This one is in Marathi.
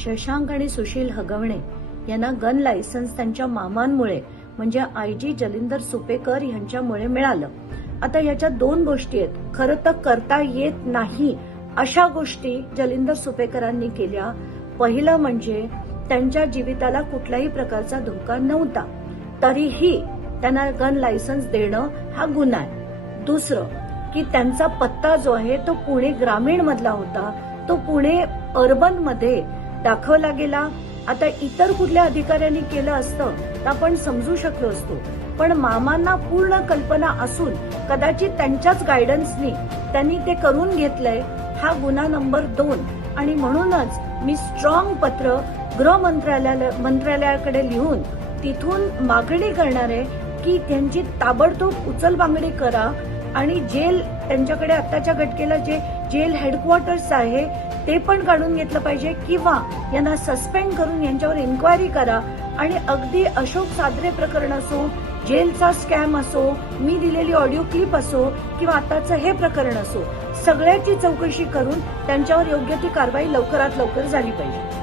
शशांक आणि सुशील हगवणे यांना गन लायसन्स त्यांच्या मामांमुळे म्हणजे आयजी जलिंदर सुपेकर यांच्यामुळे मिळालं. आता याच्यात दोन गोष्टी आहेत. खरं तर करता येत नाही अशा गोष्टी जलिंदर सुपेकरांनी केल्या. पहिलं म्हणजे त्यांच्या जीविताला कुठल्याही प्रकारचा धोका नव्हता, तरीही त्यांना गन लायसन्स देणं हा गुन्हा आहे. दुसरं की त्यांचा पत्ता जो आहे तो पुणे ग्रामीण मधला होता, तो पुणे अर्बन मध्ये दाखवला गेला. आता इतर कुठल्या अधिकाऱ्यांनी केलं असतं तर आपण समजू शकलो असतो, पण मामांना पूर्ण कल्पना असून कदाचित त्यांच्याच गायडन्सनी त्यांनी ते करून घेतलंय. हा गुन्हा नंबर 2 आणि म्हणूनच मी स्ट्रॉंग पत्र गृह मंत्रालयाकडे लिहून तिथून मागणी करणार आहे की त्यांची ताबडतोब उचलबांगडी करा आणि जेल त्यांच्याकडे आत्ताच्या घटकेला जे जेल हेडक्वार्टर्स आहे ते पण काढून घेतलं पाहिजे किंवा यांना सस्पेंड करून यांच्यावर इन्क्वायरी करा. आणि अगदी अशोक सादरे प्रकरण असो, जेलचा स्कॅम असो, मी दिलेली ऑडिओ क्लिप असो किंवा आताचं हे प्रकरण असो, सगळ्याची चौकशी करून त्यांच्यावर योग्य ती कारवाई लवकरात लवकर झाली पाहिजे.